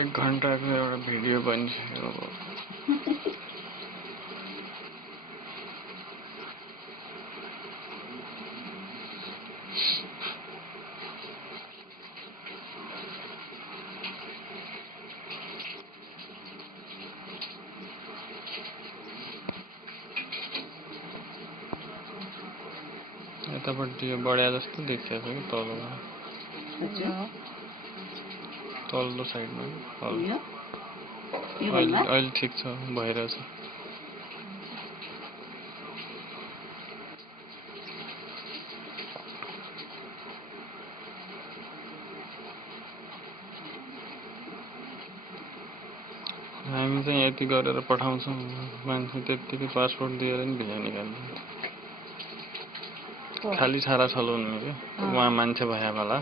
1 घण्टाको एउटा भिडियो बनिसक्यो। यतापट्टि यो बढ्या जस्तो देखिएको छ कि तलबाट तल्लो साइडमा अहिले ठिक छ भइरहेछ। हामी चाहिँ यति गरेर पठाउँछौँ, मान्छे त्यत्तिकै पासपोर्ट दिएर नि भिजा निकाल्छ। खाली छाला छलाउनु के उहाँ मान्छे भए बेला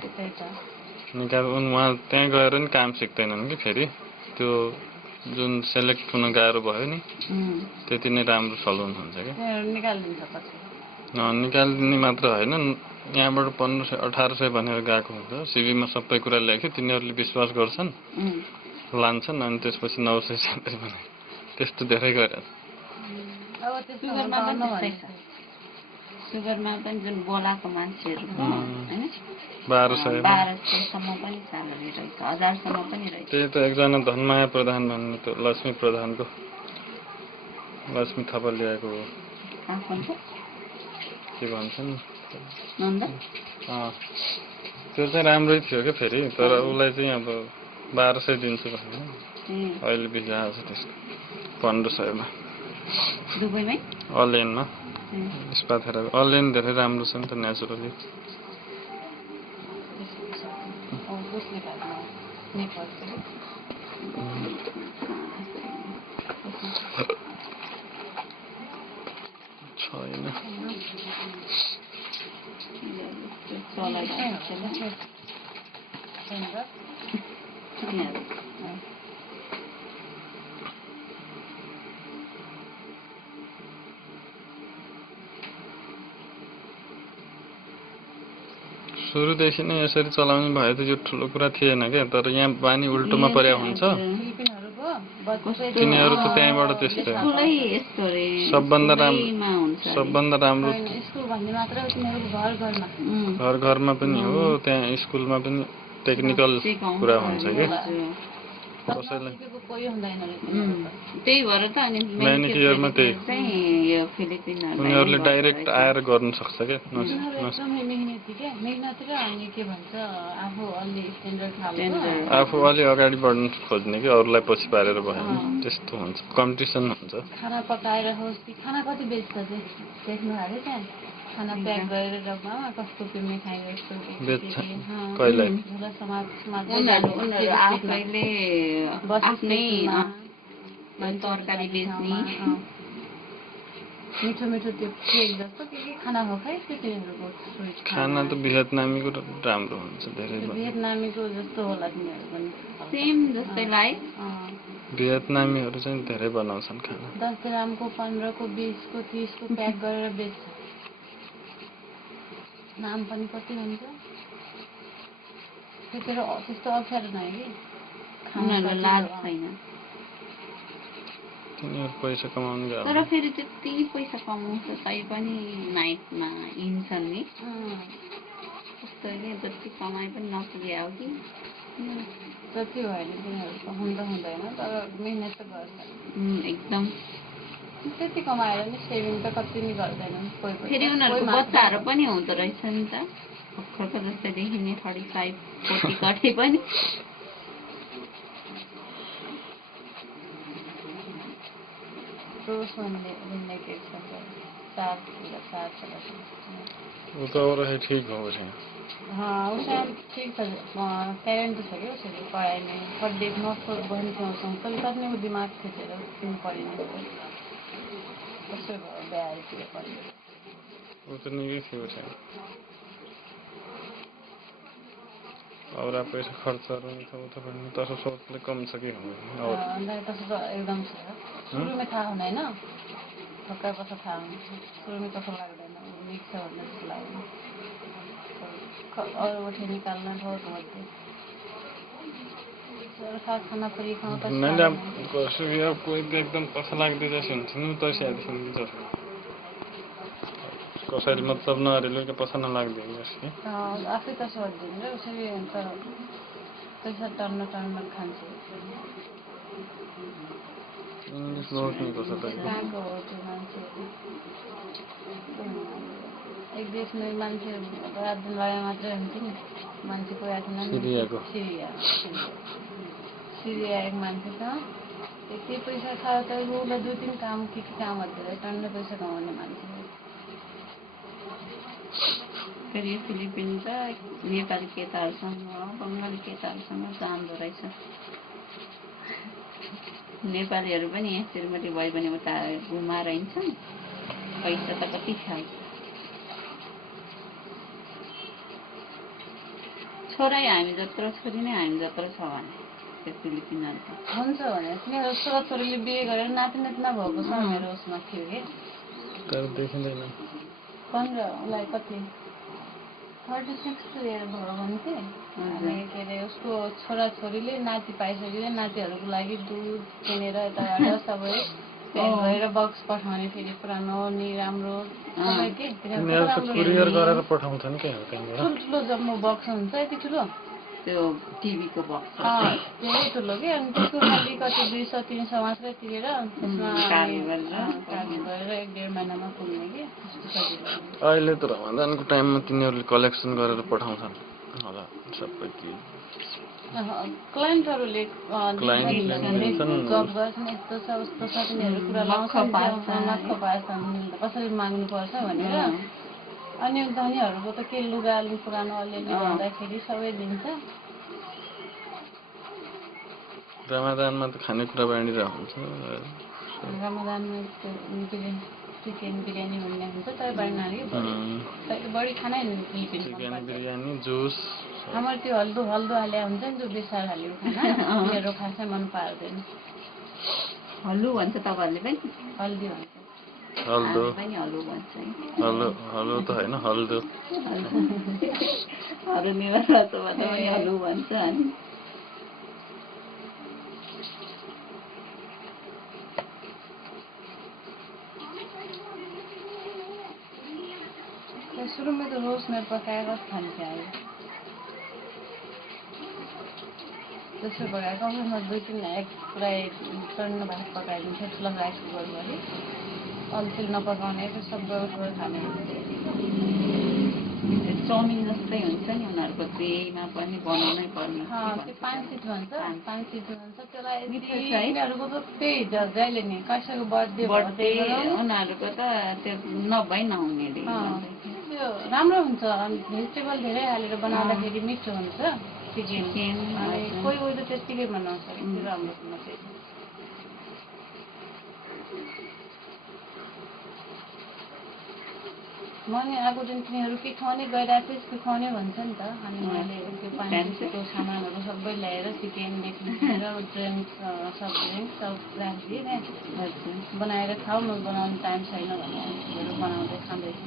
निकाल उहाँ त्यहाँ गएर नि काम सिक्दैनन् कि फेरि त्यो जुन सेलेक्ट हुन गाह्रो भयो नि त्यति नै राम्रो सलुन हुन्छ क्या। निकाल्दिने मात्र होइन, यहाँबाट 1500-1800 भनेर गएको हुन्छ। सिभीमा सबै कुरा लेख्यो, तिनीहरूले विश्वास गर्छन्, लान्छन्, अनि त्यसपछि 900 भने त्यस्तो धेरै गरे। सुगरमा पनि जुन बोलाको मान्छेहरू हैन 1200 सम्म पनि स्यालेरी रहेछ, 1000 सम्म पनि रहेछ। त्यही त एकजना धनमाया प्रधान भन्ने त्यो लक्ष्मी प्रधानको लक्ष्मी थापा ल्याएको हो। के भन्छन् त्यो चाहिँ राम्रै थियो क्या फेरि, तर उसलाई चाहिँ अब 1200 दिन्छु भने अहिले भिजा आएको छ त्यसको 1500 मा दुबईमै अलेनमा स्पा थेरापी। अलेन धेरै राम्रो छ नि त नेचुरली। छैन सुरुदेखि नै यसरी चलाउने भए त यो ठुलो कुरा थिएन क्या। तर यहाँ बानी उल्टोमा पर्या हुन्छ। तिनीहरू त त्यहीँबाट त्यस्तै सबभन्दा राम्रो घर घरमा पनि हो, त्यहाँ स्कुलमा पनि टेक्निकल कुरा हुन्छ कि कसैलाई त्यही भएर त अनि म्यानिक्युरमा त्यही उनीहरूले डाइरेक्ट आएर गर्नु सक्छ क्या। आफू अलि अगाडि बढ्नु खोज्ने कि अरूलाई पछि पारेर भयो त्यस्तो हुन्छ, कम्पिटिसन हुन्छ। खाना पकाएर होस् कि खाना कति बेच्छ चाहिँ देख्नु आयो त्यहाँ खाना प्याक गरेर डब्बामा कस्तो के मिठाई जस्तो कहिले आफैले आफ्नै तरकारी बेच्ने मिठो मिठो त्यो केक जस्तो के खाना हो खै त्यो तिनीहरूको स्विट खाना त भियतनामीको राम्रो हुन्छ धेरै। भियतनामीको जस्तो होला तिनीहरू पनि सेम जस्तै लाइक भियतनामीहरू चाहिँ धेरै बनाउँछन् खाना। 10 ग्रामको 15 को 20 को 30 को प्याक गरेर बेच्छ। नाम पनि कति हुन्छ त्यस्तो अप्ठ्यारो नै कि उनीहरूलाई लाज छैन। तिनीहरू पैसा कमाउनु गयो तर फेरि त्यति पैसा कमाउँछ तै पनि नाइटमा हिँड्छन् नि। कस्तो के जति कमाइ पनि नपुगे हो कि जति भयो भने तिनीहरू हुँदैन, तर मेहनत त गर्छ एकदम। त्यति कमाएर नि सेभिङ त कति नि गर्दैनन्। फेरि उनीहरूको बच्चाहरू पनि हुँदो रहेछ नि त भर्खरको जस्तै देखिने 35-40 कठै पनि। वो तो और है ठीक हो गए। हाँ उसे ठीक था, टैलेंट तो सही उसके पढ़ाई में, पर देखना उसको बहन के मौसम कल करने वो दिमाग थे चलो तीन पढ़ी नहीं उससे ब्याह किए पढ़ी वो तो नहीं थी उसे और आप पैसा खर्च कर रहे थे वो तो फिर तो सोच ले कम सके होंगे और नहीं तो एकदम से शुरू में था होना है ना थका पसा था शुरू में तो लग देना मिक्स होने से लगना और वो निकालना बहुत मत खाना परी खाउँ त मैले अब कसरी अब कोही त एकदम पछ लाग्दै जस्तो हुन्छ नि त स्याहारदेखि जस्तो कसरी मतलब नहरेलो के पछ नलाग्दै जस्तो आफै त सोध्दिनु र उसरी अन्त पैसा टन्न खान्छ इङ्ग्लिस नहोस् कसो त कहाँको हो त्यो मान्छे एक देशमा मान्छे रात दिन लगाए मात्रै हुन्थ्यो नि मान्छे कोही आएको थिएन सिरियाको सिरिया एक मान्छे छ त्यति पैसा खायो त उसलाई 2-3 काम के कामहरू धेरै टन्न पैसा कमाउने मान्छे फेरि यो फिलिपिन त नेपाली केटाहरूसँग बङ्गाली केटाहरूसँग जाँदो रहेछ नेपालीहरू पनि यहाँ श्रीमती भयो भने उता घुमाएर हिँड्छन् पैसा त कति खान्छ छोरै हामी जत्रो छोरी नै हामी जत्रो छ भने त्यो फिलिपिनहरू त हुन्छ भने तिनीहरू छोराछोरीले बिहे गरेर नाति नातिना भएको छ मेरो उसमा थियो कि तर देखिँदैन 15 उसलाई कति 36 इयर भयो भन्थे अनि के अरे उसको छोराछोरीले नाति पाइसकेर नातिहरूको लागि दुध किनेर यताबाट सबै गएर बक्स पठाउने फेरि पुरानो नि राम्रो सबै के कुरियर गरेर पठाउँछन् के ठुलो जम्मो बक्स हुन्छ यति ठुलो त्यो टिभीको बक्स धेरै ठुलो कि अनि त्यसको खालि कति 200-300 मात्रै तिरेर त्यसमा कार्य गरेर 1-1.5 महिनामा पुग्ने कि अहिले त रमजानको टाइममा तिनीहरूले कलेक्सन गरेर पठाउँछन् होला सबै क्लाइन्टहरूले जब गर्छन् यस्तो छ उस्तो छ तिनीहरू कुरा लाउँछन् कसरी माग्नुपर्छ भनेर अनि धनीहरूको त के लुगा पुरानो अलिअलि भन्दाखेरि सबै दिन्छ रमजानमा त खानेकुरा बाँडिरहेको हुन्छ रमजानमा चिकन बिरयानी भन्ने हुन्छ तर बाँड्नाले बढी खानै चिकन बिरयानी जुस हाम्रो त्यो हल्दो हाले हुन्छ नि त्यो बेसार हालेको खाना मेरो खासै मन पार्दैन हल्लु भन्छ तपाईँहरूले पनि हल्दी भन्छ हल्दो पनि हल्लु भन्छ हल्दो त होइन हल्दो अरू नेवारबाट पनि हल्लु भन्छ अनि शुरू में तो रोज में पकाएगा खाने के आए जैसे पकाएगा फिर मैं 2-3 एक पूरा टन भात पकाइदिन्छु ठुलो राइस कुकर गरी अल्छिल नपकाउने फिर सब गएर खाने चाउमिन जस्तै हुन्छ नि उनीहरूको त्यहीमा पनि बनाउनै पर्ने त्यो 5 सिट भन्छ 5 सिट भन्छ त्यसलाई यिनीहरूको त त्यही जहिले नि कसैको बर्थडे उनीहरूको त त्यो नभई नहुने राम्रो हुन्छ भेजिटेबल धेरै हालेर बनाउँदाखेरि मिठो हुन्छ चिकन अनि कोही त त्यतिकै बनाउँछ राम्रो हुन्छ मैले आएको दिन तिनीहरू के खुवाउने गइरहेको थिएँ के खुवाउने भन्छ नि त अनि मैले त्यो 5 सिटको सामानहरू सबै ल्याएर चिकनदेखि लिएर ड्रिङ्क्स सब राखिदिएँ बनाएर खाऊ म बनाउने टाइम छैन भने तिनीहरू बनाउँदै खाँदैछु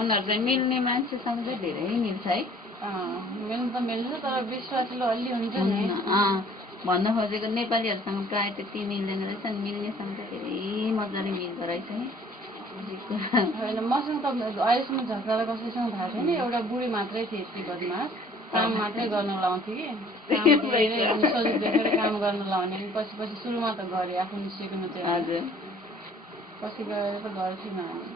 उनीहरूलाई मिल्ने मान्छेसँग चाहिँ धेरै मिल्छ है मिल्नु त मिल्छ तर विश्वासिलो अलि हुन्छ नि भन्न खोजेको नेपालीहरूसँग प्रायः त्यति मिल्दैन रहेछ नि मिल्नेसँग त धेरै मजाले मिल्दो रहेछ नि होइन मसँग त अहिलेसम्म झगडा कसैसँग भएको थिएन एउटा बुढी मात्रै थिए यति बदमास काम मात्रै गर्न लाउँथ्यो कि सजिलो देखेर काम गर्न लाउने पछि सुरुमा त गरे आफ्नो सिक्नु त्यो पछि गएर त गर्थ्यौँ हामी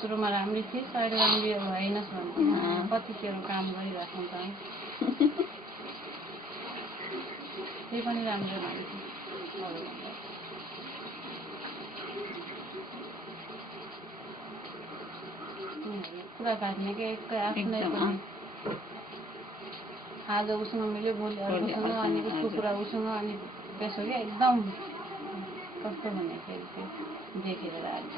सुरुमा राम्री थिइस् अहिले राम्री भएनस् भन्थ्यो कति तेरो काम गरिराख्नु त त्यही पनि राम्रो मान्थ्यो कुरा काट्ने कि आफ्नै आज उसँग मिल्यो भोलि अर्कोसँग अनि उसको कुरा उसँग अनि त्यसो क्या एकदम कस्तो भने फेरि त्यो देखेर राख्छ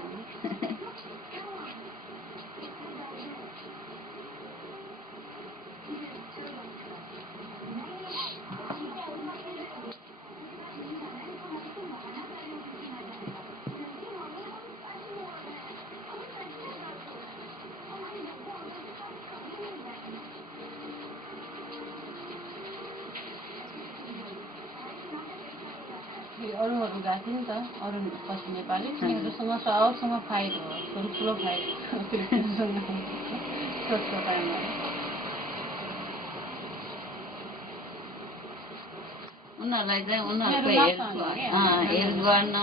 अरूहरू गएको थियो नि त अरू पश्चिम नेपाली तिनीहरूसँग सबसँग फाइट हो ठुलो फाइट सोचको टाइममा उनीहरूलाई चाहिँ उनीहरूको हेल्प गर्न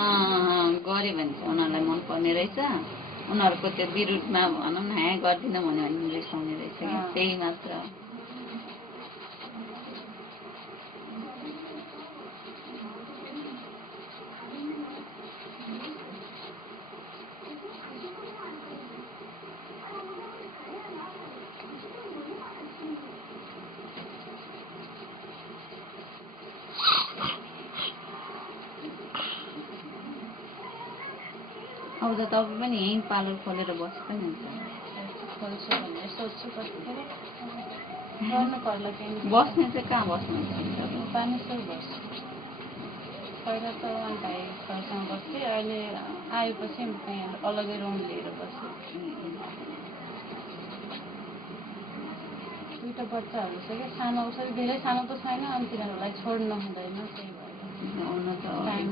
गऱ्यो भने चाहिँ उनीहरूलाई मनपर्ने रहेछ उनीहरूको त्यो विरुद्धमा भनौँ न गर्दिनँ भन्यो भने रिसाउने रहेछ क्या त्यही मात्र अब त तपाईँ पनि यहीँ पार्लर खोलेर बस्छ नि खोल्छु भन्ने सोच्छु कतिखेर गर्नु पर्ला केही बस्ने चाहिँ कहाँ बस्नु पानीसर बस्छु पहिला त भाइ घरसँग बस्थेँ अहिले आएपछि त्यहाँ अलग्गै रुम लिएर बस्छु दुईवटा बच्चाहरू छ क्या सानो उसरी धेरै सानो त छैन अनि तिनीहरूलाई छोड्न हुँदैन त्यही भएर हुन त टाइम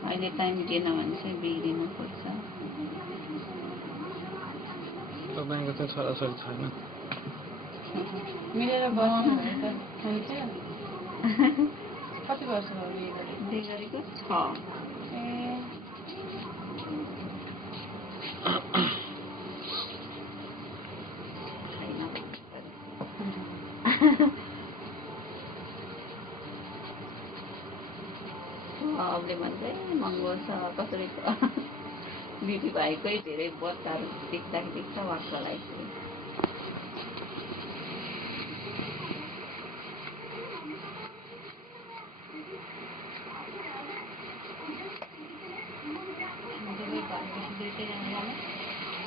अहिले टाइम दिएन भने चाहिँ बिग्रिनु खोज्छ तपाईँको चाहिँ छोराछोरी छैन मिलेर बस्नु भने त हुन्थ्यो कति वर्ष भयो बिहे गरेको 6 ए अबले भन्छ महँगो छ कसरी छ दिदी भाइकै धेरै बच्चाहरू देख्दाखेरि छ वाक्क लाग्छ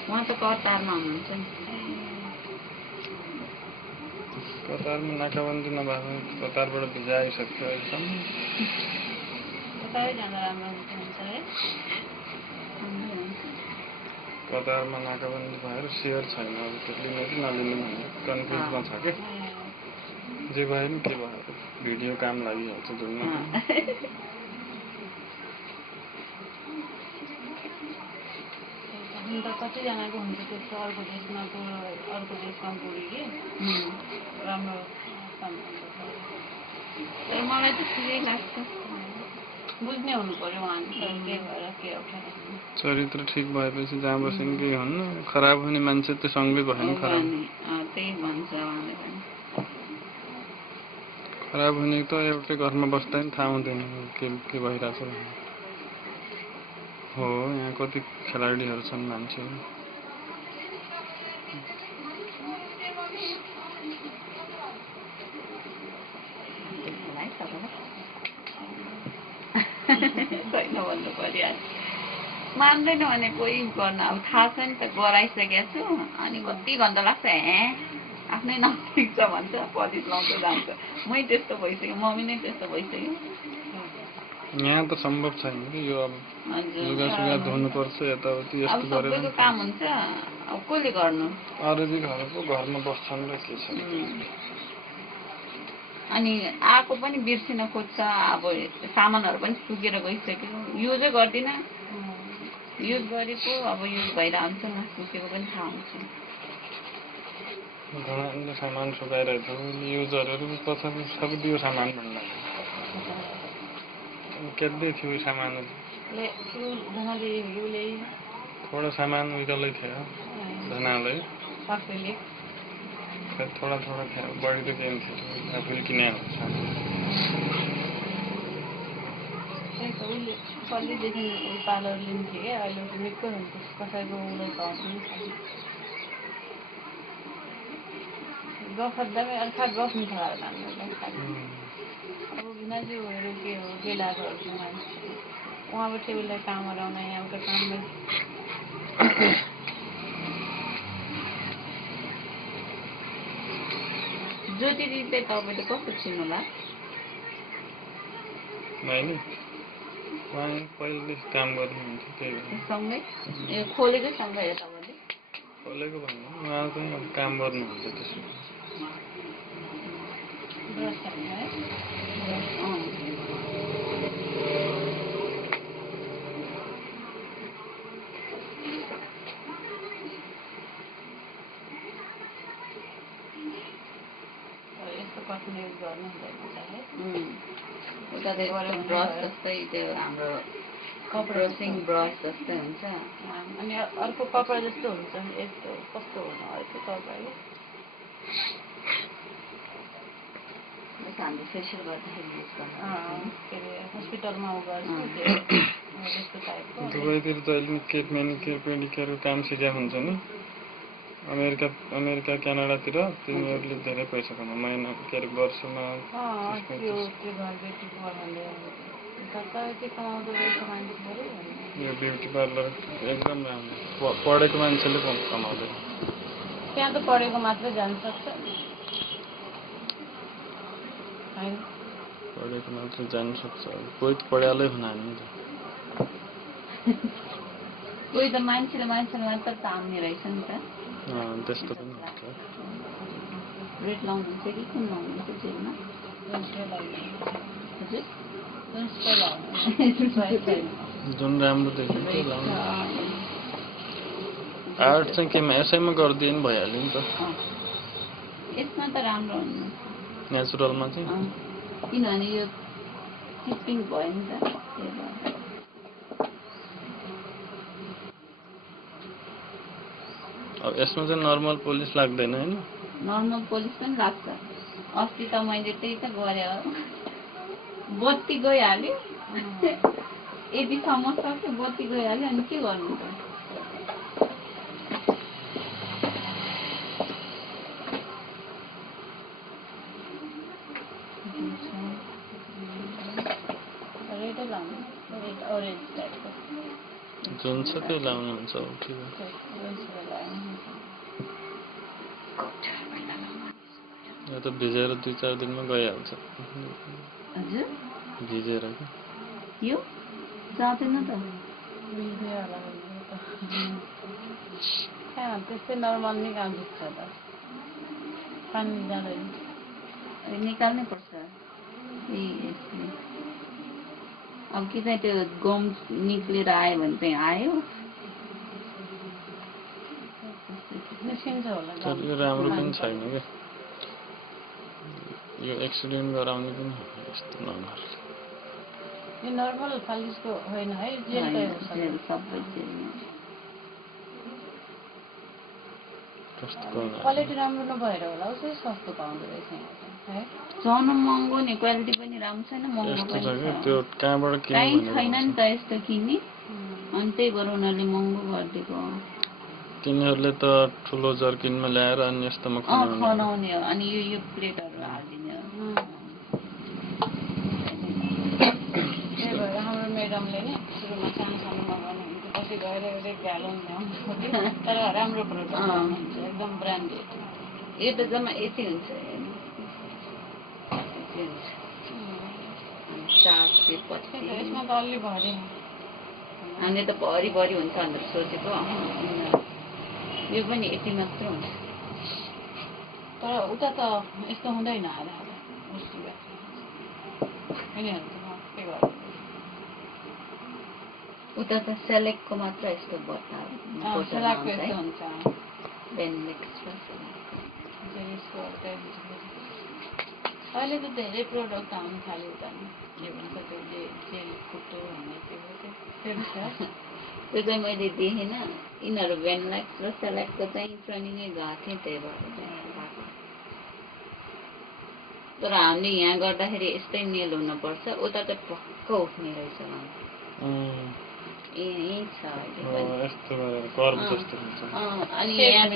उहाँ त कतारमा हुनुहुन्छ नि कतारमा नाकाबन्दी नभएको कतारबाट भिजा आइसक्यो अहिलेसम्म कतै जाँदा राम्रो हुन्छ है कतारमा नाकाबन्दी भएर सेयर छैन अब त्यो लिनु कि नलिनु भन्ने कन्फ्युजमा छ क्या जे भयो नि के भयो भिडियो काम लागिहाल्छ जुनमा हुन त कतिजनाको हुन्छ त्यस्तो अर्को देशमा पुग्यो कि राम्रो तर मलाई त ठिकै लाग्छ बुझ्ने हुनु पर्यो उहाँले त्यही भएर के अप्ठ्यारो चरित्र ठिक भएपछि जहाँ बस्यो नि केही हुन्न खराब हुने मान्छे त्यो सँगै भयो नि खराब त्यही भन्छ उहाँले पनि खराब हुने त एउटै घरमा बस्दा नि थाहा हुँदैन के भइरहेछ हो यहाँ कति खेलाडीहरू छन् मान्छेहरू छैन भन्नु पर्यो मान्दैन भने कोही गर्न अब थाहा छ नि त गराइसकेको छु अनि कति घन्टा लाग्छ आफ्नै नजिक छ भन्छ पलिस लाउँदै जान्छ मै त्यस्तो भइसक्यो मम्मी नै त्यस्तो भइसक्यो यहाँ त सम्भव छैन कि यो अब लुगासुगा धुनुपर्छ यताउति यस्तो गरेर सबैको काम हुन्छ अब कसले गर्नु अरूले घरमा बस्छन् र के छ अनि आएको पनि बिर्सिन खोज्छ अब सामानहरू पनि सुकेर गइसक्यो युजै गर्दिन युज गरेको अब युज भइरहन्छ नसुकेको पनि थाहा हुन्छ घણા सामान सुकाइरहेको युजरहरू पछाडि सकिदियो सामान भन्नु केट्दै थियो सामानहरू थोडा सामान उहिलेकै थियो धनाले थोडा थोडा थियो बढी त केही थियो आफूले किने कहिलेदेखि पार्लर लिन्थ्यो क्या अहिले त निकै हुन्छ कसैको उसलाई पाउँछ गफद्दामै अर्का गफ्नु छ अब भिनाजुहरू के हो बेलाकोहरूको मान्छे उहाँबाट उसलाई काम गराउन यहाँबाट काममै ज्योति दिदी चाहिँ तपाईँले कस्तो चिन्नुहोला मैले उहाँ पहिलेदेखि काम गर्नुहुन्छ त्यही भएर सँगै ए खोलेकै सँगै हो तपाईँले खोलेको भन्नु उहाँ चाहिँ अब काम गर्नुहुन्छ त्यसो आफ्नो युज गर्नु हुँदैन है। उता त यस्तो ब्रस जस्तै त्यो हाम्रो ब्रसिङ ब्रस जस्तै हुन्छ। अनि अर्को कपडा जस्तो हुन्छ यस्तो कस्तो हुनु है त्यो कपडा हाम्रो फेसियल गर्दाखेरि युज गर्नु के अरे हस्पिटलमा उ गर्छ त्यो त्यस्तो टाइपको। दुबईतिर त अहिले केक मेनिक्योर पेडिक्योरको काम सिकेको हुन्छ नि। अमेरिका क्यानाडातिर तिनीहरूले धेरै पैसा कमाउँछ महिना के अरे वर्षमा। त्यो घरबेटी पढाउने के कमाउँदो रहेछ मान्छेहरू यो ब्युटी पार्लर एकदम राम्रो पढेको मान्छेले कमाउँदैन। त्यहाँ त पढेको मात्रै जान सक्छ हैन? पढेको मात्रै जान सक्छ कोही त पढालै हुन नि त। कोही त मान्छेले मात्र तान्ने रहेछ नि त। त्यस्तो पनि हुन्छ। रेट लाउनुहुन्छ कि कुन लाउनुहुन्छ जेलमा? जुन राम्रो देखिन्छ लाउनु। आर्ट चाहिँ केमा यसैमा गरिदिए नि भइहाल्यो नि त। यसमा त राम्रो हुनु नेचुरलमा चाहिँ किनभने यो टिपिङ भयो नि त। अब यसमा चाहिँ नर्मल पोलिस लाग्दैन हैन? नर्मल पोलिस पनि लाग्छ। अस्ति त मैले त्यही त गरे हो। बत्ती गइहाल्यो। यदि समस्या छ बत्ती गइहाल्यो अनि के गर्नु त? रेडै लाउनु रेड ओरेन्ज टाइपको जुन छ त्यही लाउनुहुन्छ यो त भिजेर 2-4 दिनमा गइहाल्छ। हजुर भिजेर यो जाँदैन त। त्यस्तै नर्मल निकाल्नु छ त पानी जाँदैन निकाल्नै पर्छ। अब कि चाहिँ त्यो गम निक्लेर आयो भने चाहिँ आयो। निस्किन्छ होला। यो राम्रो पनि छैन क्या यो एक्सिडेन्ट गराउने पनि यस्तो नर्मल। यो नर्मल पालिसको होइन है जेलकै हो सबै जेलमा। क्वालिटी राम्रो नभएर होला उसै सस्तो पाउँदो रहेछ है। झन् महँगो नि क्वालिटी पनि राम्रो छैन महँगो पनि छ। त्यो कहाँबाट कहीँ छैन नि त यस्तो किन्ने अनि त्यही भएर उनीहरूले महँगो गरिदिएको। तिनीहरूले त ठुलो जर्किनमा ल्याएर अनि यस्तोमा खनाउने हो अनि यो प्लेटहरू हालिदिने हो। त्यही भएर हाम्रो म्याडमले नि सुरुमा सानो सानो मगाउनु हुन्थ्यो पछि गएर एउटै ग्यालन ल्याउनु तर राम्रो प्रोडक्ट हुन्छ एकदम ब्रान्डेड। यो त जम्मा यति हुन्छ। यसमा त अलि भरि हामीले त भरि भरि हुन्छ भनेर सोचेको यो पनि यति मात्र हुन्छ। तर उता त यस्तो हुँदैन आधा उता त सेलेक्टको मात्र यस्तो बट्टा हुन्छ। अहिले त धेरै प्रोडक्ट आउनु थाल्यो उता नि के भन्छ त्यो जेल फुटो भन्ने के हो त्यो चाहिँ मैले देखेन। यिनीहरू बेनलेक्स र सेलेक्टको चाहिँ ट्रेनिङै गएको थिएँ त्यही भएर चाहिँ। तर हामीले यहाँ गर्दाखेरि यस्तै मेल हुनुपर्छ उता चाहिँ पक्क उठ्ने रहेछ। यही छ अनि यहाँ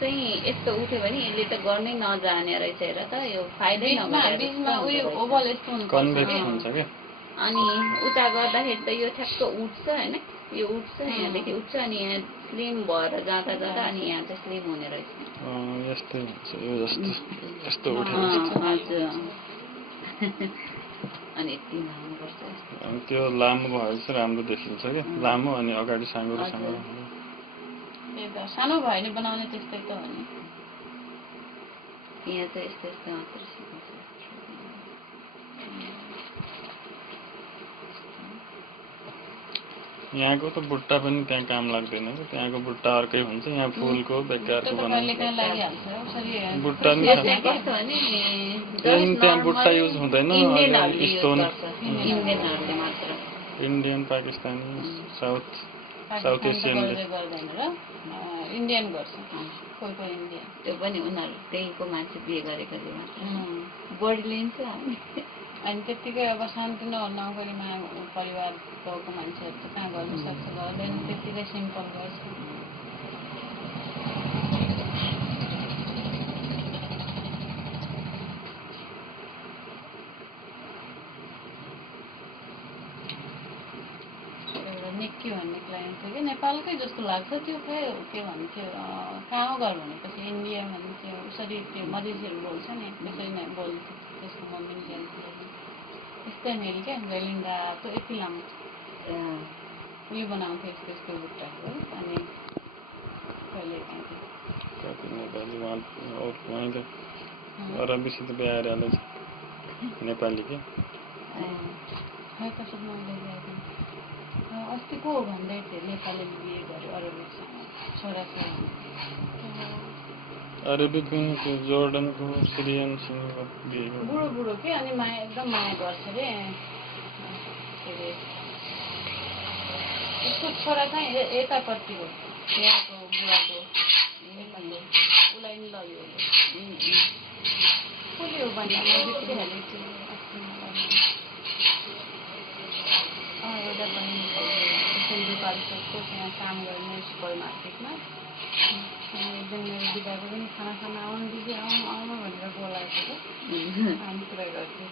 चाहिँ यस्तो उठ्यो भने यसले त गर्नै नजाने रहेछ हेर त यो फाइदै नभएर। अनि उता गर्दाखेरि त यो ठ्याक्क उठ्छ होइन यो उठ्छ यहाँदेखि उठ्छ अनि यहाँ स्लिम भएर जाँदा जाँदा अनि यहाँ चाहिँ स्लिम हुने रहेछ। हजुर अनि यति लानुपर्छ त्यो लामो भएपछि राम्रो देखिन्छ क्या लामो अनि अगाडि साँगुरो साँगुरो। सानो भयो भने बनाउने त्यस्तै त हो नि। यहाँ चाहिँ यस्तो यस्तो मात्र सिकाउँछ। यहाँको त बुट्टा पनि त्यहाँ काम लाग्दैन कि त्यहाँको बुट्टा अर्कै हुन्छ यहाँ फुलको बेकारको बनाउँछ बुट्टा नि यसले कस्तो भने त्यहाँ बुट्टा युज हुँदैन इन्डियनहरूले युज स्टोन गर्छ इन्डियनहरूले मात्र इन्डियन पाकिस्तानी साउथ एसियनले गर्दैन र इन्डियन गर्छ कोही कोही इन्डियन त्यो पनि उनीहरू त्यहीँको मान्छे बिहे गरेकोले मात्र बढी लिन्छ हामी अनि त्यत्तिकै अब शान्ति नगरीमा परिवार भएको मान्छेहरू त कहाँ गर्नु सक्छ गर्दैन त्यत्तिकै सिम्पल गर्छ निक्की भन्ने क्लाइन्ट थियो कि नेपालकै जस्तो लाग्छ त्यो खै के भन्थ्यो कहाँ हो घर भनेपछि इन्डिया भन्थ्यो उसरी त्यो मधेसीहरू बोल्छ नि त्यसरी नै बोल्थ्यो त्यसको मम्मी जान्थ्यो यस्तै मेल क्या बेलिन्डा त यति लामो उसले बनाउँथ्यो यस्तो यस्तो बुट्टाहरू अनि कहिले कति नेपाली अरबीसित बिहा हालेछ नेपाली के खै कसरी नल्याइदिएको अस्ति को हो भन्दै थियो नेपालीले बिहे गर्यो अरबीसँग छोरा अरबिक त्यो जोर्डनको सिरियनसँग बिहे बुढो बुढो के अनि माया एकदम माया गर्छ अरे के अरे उसको छोरा चाहिँ यतापट्टि हो यहाँको बुढाको यताको उसलाई नि लग्यो कसले हो भने एउटा बहिनी सेन्ट्रल त्यहाँ काम गर्ने सुपर मार्केटमा एकदिन मेरो बिदाको पनि खाना आउनु दिदी आउनु भनेर बोलाएको थियो हामी कुरा गर्थ्यौँ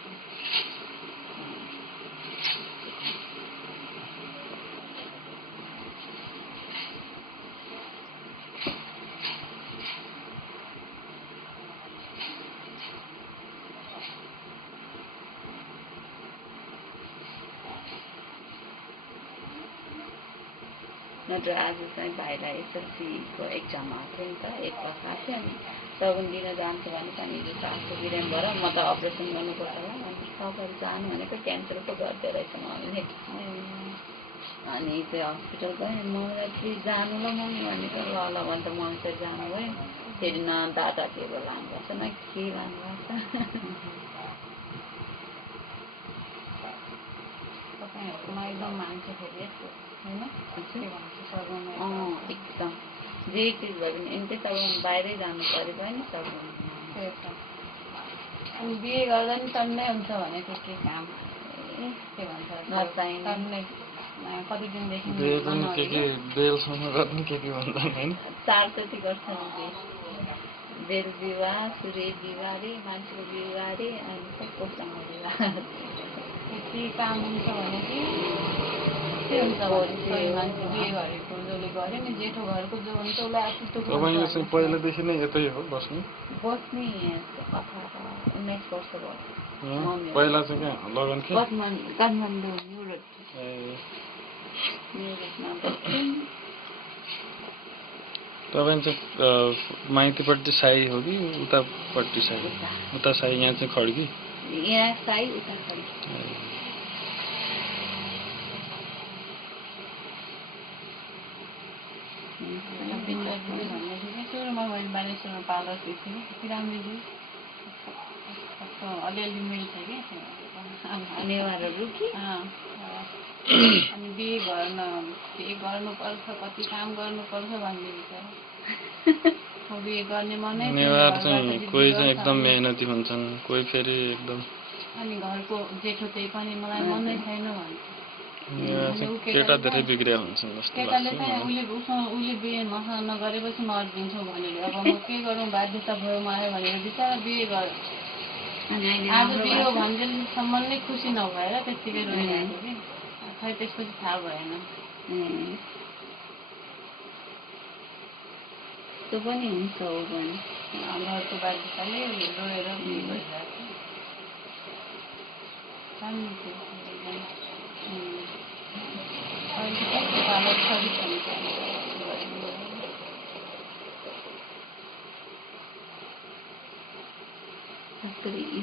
नत्र आज चाहिँ भाइलाई एसएलसीको एक्जाम आएको थियो नि त एक वर्ष आएको थियो अनि सगुन दिन जान्छ भने पनि हिजो सासको बिरामी भएर म त अपरेसन गर्नुपर्छ होला अनि तपाईँहरू जानु भनेको क्यान्सल पो गर्दो रहेछ मम्मीले अनि चाहिँ हस्पिटल गएँ मम्मीलाई प्लिज जानु ल मम्मी भनेको ल भने त मम्मी चाहिँ जानुभयो फेरि न दादा टेबल लानुभएको छ न के लानुभएको छ तपाईँहरूकोमा एकदम मान्छे फेरि यस्तो होइन एकदम जे चिज भयो भने यस्तै सब बाहिरै जानु पऱ्यो पनि सक्नु अनि बिहे गर्दा नि टन्नै हुन्छ भने त्यो के काम के भन्छ टन्नै कति दिनदेखि बेलसम्म गर्ने के भन्छन् होइन 4 चोटि गर्छ बेल विवाह सूर्य विवाह रे मान्छेको विवाह रे अनि सबकोसँग विवाह यति काम हुन्छ भने कि मान्छे बिहे गरेको जसले गर्यो नि जेठो घरको जो हुन्छ उसलाई तपाईँले चाहिँ पहिलादेखि नै यतै हो बस्ने 19 वर्ष भयो पहिला चाहिँ कहाँ लगन के काठमाडौँ न्यु रोडमा तपाईँ चाहिँ माइतीपट्टि साई हो कि उतापट्टि साई उता साई यहाँ चाहिँ खड्की यहाँ साई उता खड्की बालेश्वरमा पार्लर थियो कति राम्रो थियो अलिअलि मिल्छ कि नेवारहरू कि अनि बिहे गर्नुपर्छ कति काम गर्नुपर्छ भनिदिन्छ बिहे गर्ने मनै नेवार चाहिँ कोही चाहिँ एकदम मेहनती हुन्छन् कोही फेरि एकदम अनि घरको जेठो त्यही पनि मलाई मनै छैन भन्छ केटा धेरै बिग्रिया हुन्छन् केटाले चाहिँ उसले बिहे मसँग नगरेपछि मरिदिन्छौ भनेर अब म के गरौँ बाध्यता भयो मलाई भनेर बिचरा बिहे गर आज बिहे हो भन्जेलसम्म नै खुसी नभएर त्यत्तिकै रोइरहेको कि खै त्यसपछि थाहा भएन त्यो पनि हुन्छ हो भने घरको बाध्यताले रोएर बिहे गरिरहेको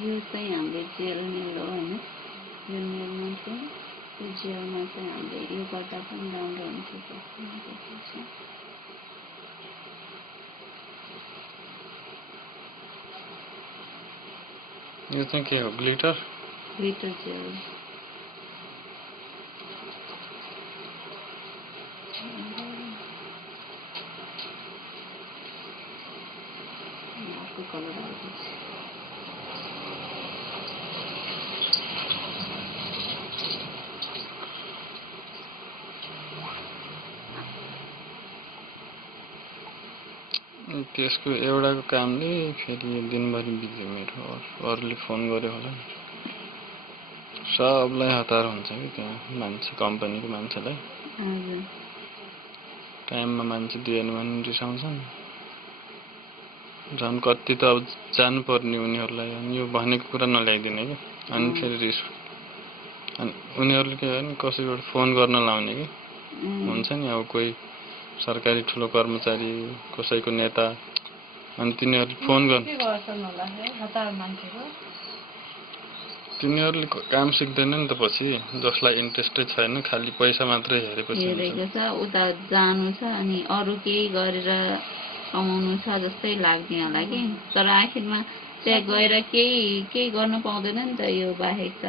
यो चाहिँ हाम्रो जेल नेल हो होइन यो नेलमा चाहिँ जेलमा चाहिँ हामीले यो गर्दा पनि राम्रो हुन्छ कि यो चाहिँ के हो ग्लिटर जेल कलर आउँछ त्यसको एउटाको कामले फेरि दिनभरि बिजी मेरो अरूले फोन गर्यो होला सबलाई हतार हुन्छ कि त्यहाँ मान्छे कम्पनीको मान्छेलाई टाइममा मान्छे दिएन भने रिसाउँछन् झन् कति त अब जानुपर्ने उनीहरूलाई अनि यो भनेको कुरा नल्याइदिने कि अनि फेरि रिस अनि उनीहरूले के भने कसैबाट फोन गर्न लाउने कि हुन्छ नि अब कोही सरकारी ठुलो कर्मचारी कसैको नेता अनि तिनीहरूले फोन गर्न तिनीहरूले काम सिक्दैनन् नि त पछि जसलाई इन्ट्रेस्टै छैन खालि पैसा मात्रै हेरेपछि उता जानु छ अनि अरू केही गरेर कमाउनु छ जस्तै लाग्ने होला कि तर आखिरमा त्यहाँ गएर केही गर्न पाउँदैन नि त यो बाहेक त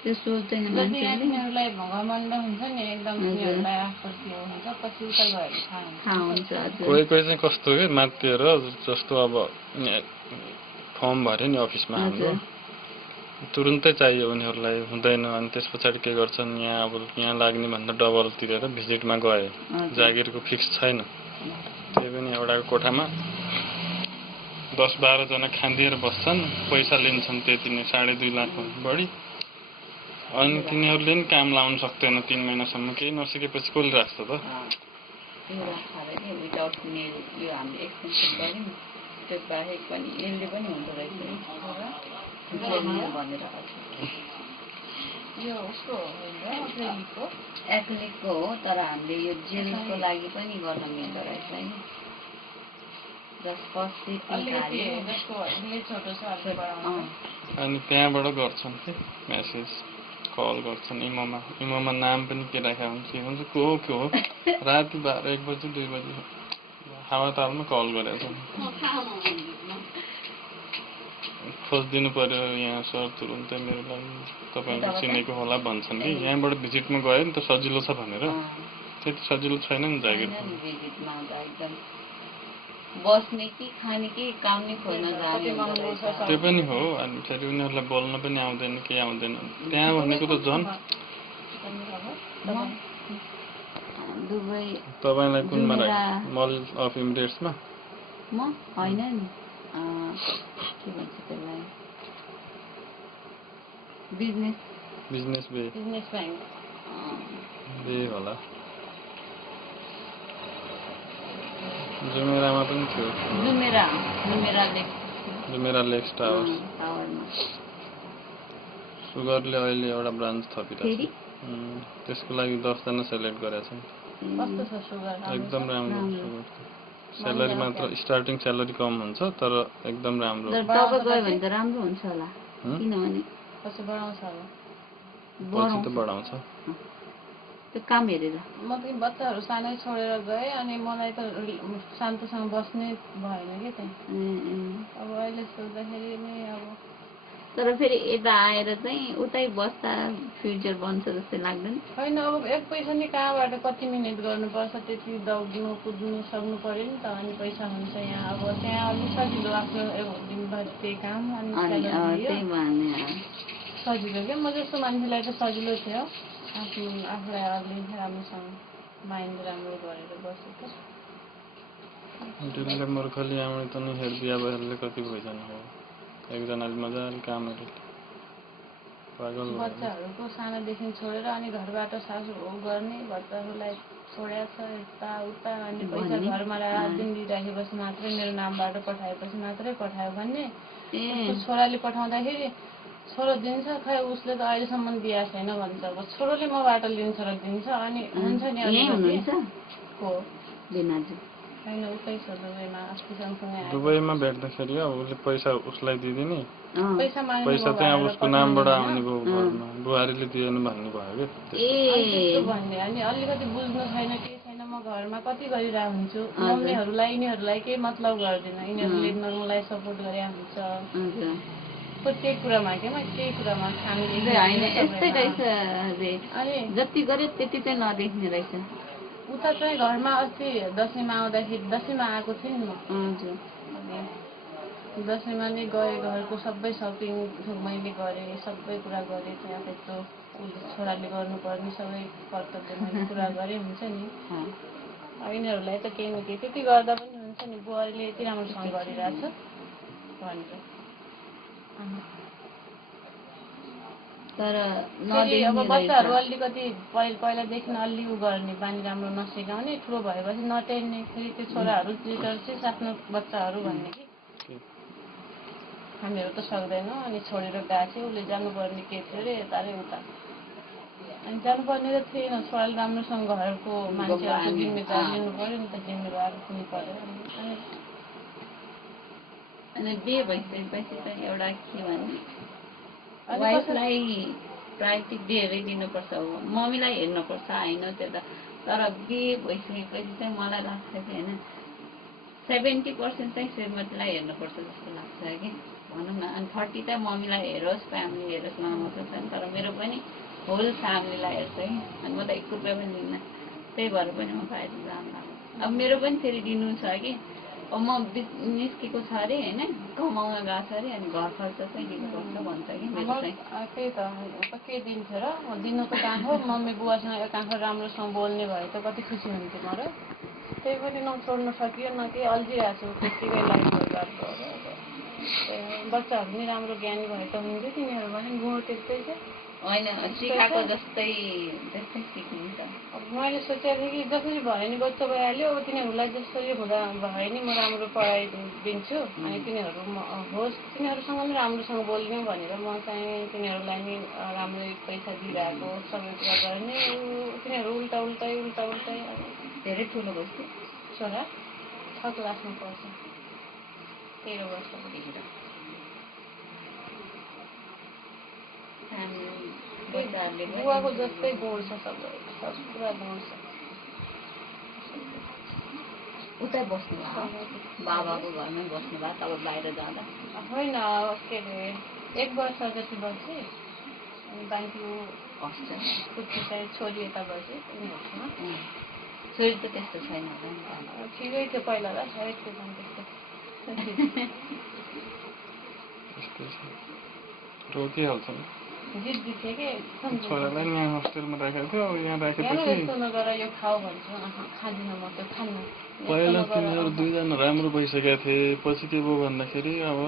त्यो सोच्दैन मान्छेलाई भगवान्ड हुन्छ नि एकदम कोही चाहिँ कस्तो के माथिएर जस्तो अब फर्म भर्यो नि अफिसमा हाम्रो तुरुन्तै चाहियो उनीहरूलाई हुँदैन अनि त्यस पछाडि के गर्छन् यहाँ अब यहाँ लाग्ने भन्दा डबल तिरेर भिजिटमा गए जागिरको फिक्स छैन त्यही पनि एउटा कोठामा 10-12 जना खाँदिएर बस्छन् पैसा लिन्छन् त्यति नै 2.5 लाख बढी अनि तिनीहरूले नि काम लाउन सक्दैन 3 महिनासम्म केही नसिकेपछि कसले राख्छ त एथलिकको हो तर हामीले यो जेलको लागि पनि गर्न मिल्दो रहेछ है अनि त्यहाँबाट गर्छन् कि मेसेज कल गर्छन् इमोमा नाम पनि के राखेको हुन्छ को हो राति 12-1 बजी 2 बजी हावातालमा कल गरेको छ खोजिदिनु पर्यो यहाँ सर तुरुन्तै मेरो लागि तपाईँले चिनेको होला भन्छन् कि यहाँबाट भिजिटमा गयो नि त सजिलो छ भनेर त्यति सजिलो छैन नि जागिर बस्ने कि खाने कि काम नै खोज्न जाने त्यो पनि हो अनि फेरि उनीहरूलाई बोल्न पनि आउँदैन के आउँदैन त्यहाँ भनेको त झन् दुबई तपाईँलाई कुनमा राख्यो मल अफ इमिरेट्समा म होइन नि के भन्छ त्यसलाई बिजनेस ब्याङ्क बे होला जुमेरामा पनि थियो जुमेरा लेक्स टावर्स सुगरले अहिले एउटा ब्रान्च थपिरहेको छ त्यसको लागि 10 जना सेलेक्ट गरेका छन् एकदम राम्रो सुगर स्यालेरी मात्र स्टार्टिङ स्यालेरी कम हुन्छ तर एकदम राम्रो हुन्छ होला किनभने पछि बढाउँछ होला पछि त बढाउँछ त्यो काम हेरेर म त बच्चाहरू सानै छोडेर गएँ अनि मलाई त शान्तसँग बस्ने भएन कि त्यहाँ अब अहिले सोच्दाखेरि नै अब तर फेरि यता आएर चाहिँ उतै बस्दा फ्युचर बन्छ जस्तो लाग्दैन होइन अब 1 पैसा नि कहाँबाट कति मिहिनेत गर्नुपर्छ त्यति दौड्नु कुद्नु सक्नु पर्यो नि त अनि पैसा हुन्छ यहाँ अब त्यहाँ अलिक सजिलो आफ्नो दिनभरि त्यही काम अनि सजिलो क्या म जस्तो मान्छेलाई त सजिलो थियो आफूलाई अलि राम्रोसँग माइन्ड राम्रो गरेर बसेको दिलले मूर्खले आउने त नि हेर बिहा भएरले कति भइजानु हो एकजनाले मजाले कामहरू पागल बच्चाहरूको सानोदेखि छोडेर अनि घरबाट सासु गर्ने बच्चाहरूलाई छोडेको छ यताउता अनि पैसा घरमा रात दिन दिइराखेपछि मात्रै मेरो नामबाट पठाएपछि मात्रै पठायो भन्ने छोराले पठाउँदाखेरि छोरो दिन्छ खै उसले त अहिलेसम्म दिएको छैन भन्छ अब छोरोले मबाट लिन्छ र दिन्छ अनि हुन्छ नि हो होइन उतै छ दुबईमा भेट्दाखेरि उसले पैसा उसलाई दिदिने पैसा चाहिँ अब उसको नामबाट आउने भयो घरमा बुवा बुहारीले दिएन भन्ने भयो क्या त्यस्तो भन्ने अनि अलिकति बुझ्नु छैन केही छैन। म घरमा कति गरिरहेको हुन्छु, मम्मीहरूलाई यिनीहरूलाई केही मतलब गर्दिन, यिनीहरूले मलाई सपोर्ट गरे हुन्छ प्रत्येक कुरामा के केही कुरामा अनि जति गरे त्यति चाहिँ नदेख्ने रहेछ। उता चाहिँ घरमा अस्ति दसैँमा आउँदाखेरि दसैँमा आएको थिएँ नि म। दसैँमा नै गएँ, घरको सबै सपिङ मैले गरेँ, सबै कुरा गरेँ। त्यहाँ त्यस्तो छोराले गर्नुपर्ने सबै कर्तव्य मैले पुरा गरेँ हुन्छ नि। यिनीहरूलाई त केही न केही त्यति गर्दा पनि हुन्छ नि, बुहारीले यति राम्रोसँग गरिरहेछ भनेर। तर अब बच्चाहरू अलिकति पहिलादेखि अलि उ गर्ने बानी राम्रो नसिकाउने, ठुलो भएपछि नटेर्ने। फेरि त्यो छोराहरू बिर्सिस् आफ्नो बच्चाहरू भन्ने कि हामीहरू त सक्दैनौँ। अनि छोडेर गएको थियो, उसले जानुपर्ने के थियो अरे यता रे उता। अनि जानुपर्ने त थिएन, छोराले राम्रोसँग घरको मान्छेहरूको जिम्मेदार लिनु पऱ्यो नि त, जिम्मेवार हुनु पऱ्यो। अनि बिहे भइसकेपछि चाहिँ एउटा के भने वाइफलाई प्रायोरिटी दिएरै दिनुपर्छ, मम्मीलाई हेर्नुपर्छ होइन त्यो त। तर बिहे भइसकेपछि चाहिँ मलाई लाग्छ कि होइन 70% चाहिँ श्रीमतीलाई हेर्नुपर्छ जस्तो लाग्छ कि भनौँ न। अनि 30 चाहिँ मम्मीलाई हेरोस्, फ्यामिली हेरोस्, मलाई मतलब छैन। तर मेरो पनि होल फ्यामिलीलाई हेर्छ कि। अनि म त 1 रुपियाँ पनि दिन्न, त्यही भएर पनि म बाहिर जान्न। अब मेरो पनि फेरि दिनु छ कि, अब म निस्केको छ अरे होइन, कमाउन गएको छ अरे, अनि घर खर्च चाहिँ दिनुपर्छ भन्छ कि मेरो चाहिँ। त्यही त के दिन्छ र दिनु त कहाँ हो। मम्मी बुवासँग एकाङ्क राम्रोसँग बोल्ने भए त कति खुसी हुन्थ्यो म र। त्यही पनि नछोड्न सकियो न केही, अल्झिरहेको छु त्यत्तिकै लाइफ बर्बाद भएर। बच्चाहरू पनि राम्रो ज्ञानी भए त हुन्थ्यो, तिनीहरूमा पनि गुण त्यस्तै छ होइन, सिकाएको जस्तै सिकिन्छ। अब मैले सोचेको थिएँ कि जसरी भयो नि बच्चा भइहाल्यो, अब तिनीहरूलाई जसरी हुँदा भयो नि म राम्रो पढाइ दिन्छु, अनि तिनीहरू होस्, तिनीहरूसँग पनि राम्रोसँग बोल्ने भनेर म चाहिँ तिनीहरूलाई नि राम्रै पैसा दिइरहेको सबै कुरा गर्ने। तिनीहरू उल्टा धेरै ठुलो बस्छु छोरा 6 क्लासमा पढ्छ, 13 वर्षको। बुवाको जस्तै गुण छ, सबै सब पुरा गुण छ। उतै बस्नु भयो, बाबाको घरमै बस्नु भयो तब बाहिर जाँदा? होइन, के अरे 1 वर्ष जति बसेँ, अनि बाँकी छुट्टी चाहिँ छोरी यता बसेँ उनीहरूसँग। छोरी त त्यस्तो छैन होला नि। ठिकै थियो पहिला र सायद त्यो पनि त्यस्तो रोकिहाल्छ नि। जिद्दी थियो कि छोरालाई यहाँ होस्टेलमा राखेको थियो, अब यहाँ राखेपछि यस्तो नगर यो खाऊ भन्छ, खाँदिनँ म त्यो खान्न। पहिला तिनीहरू दुईजना राम्रो भइसकेका थिए, पछि के भयो भन्दाखेरि अब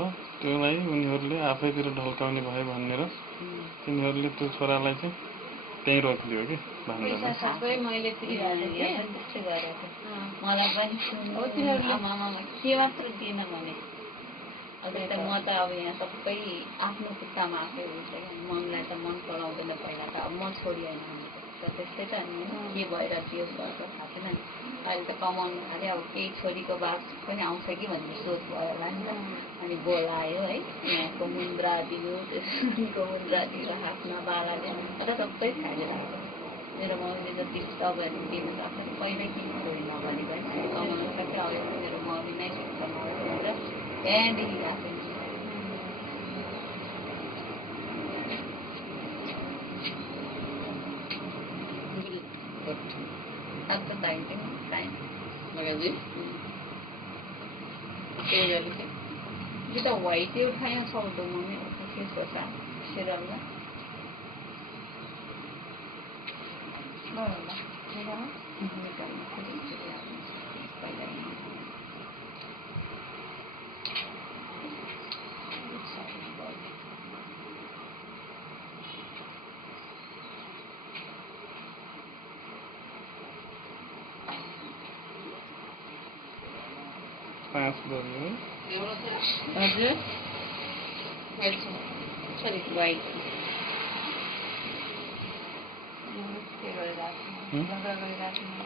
त्योलाई उनीहरूले आफैतिर ढल्काउने भयो भनेर तिनीहरूले त्यो छोरालाई चाहिँ त्यहीँ रोकिदियो कि पैसा सबै मैले तिरिरहेको थिएँ। मलाई पनि के मात्र दिएन भने अब म त अब यहाँ सबै आफ्नो खुट्टामा आफै हुन्छ कि। मम्मीलाई त मन पराउँदैन पहिला त, अब म छोरी होइन त त्यस्तै त नि, के भएर त्यो गर्छ थाहा छैन नि। अहिले त कमाउनु थाल्यो, अब केही छोरीको बाप पनि आउँछ कि भन्ने सोच भयो होला नि त। अनि बोलायो है, यहाँको मुन्द्रा दियो, त्यसको मुन्द्रा दियो, आफ्ना बालाले अन्त सबै खाइदिरहेको। मेरो मम्मीले जति दबाईहरू दिनु सक्छ पहिल्यै किन छोरी नगरेको है, कमाउनु सक्यो। अब मेरो मम्मी नै ठिक छ मलाई भनेर त्यहाँदेखि गएको थिएँ। आपको time kita white itu kayaknya soal domongnya oke susah siralnya. पाँच बज्यो हजुर वाइट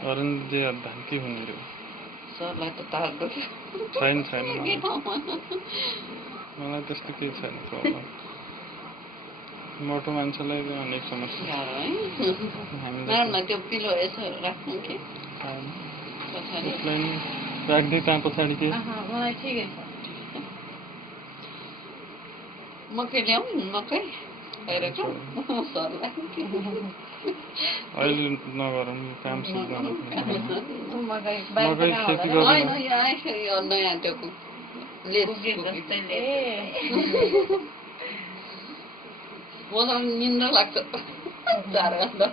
अरुण जे धान्ती हुने रे सरलाई त तार्दो छैन छैन, मलाई त्यस्तो केही छैन प्रब्लम। मोटो मान्छेलाई अनेक समस्या गाह्रो है हामीलाई नर्मल त्यो पिलो यसो राख्नु कि खाएन। पछाडि त्यसलाई नि राख्दै त्यहाँ पछाडि के मलाई ठिकै छ। मकै ल्याउँ मकै बाहिरको सर्ला अहिले नगरौँ काम सिक्दैन मकै मकै खेती गर्नु होइन यो नयाँ त्यो लेस मलाई निन्द्रा लाग्छ 4 घण्टा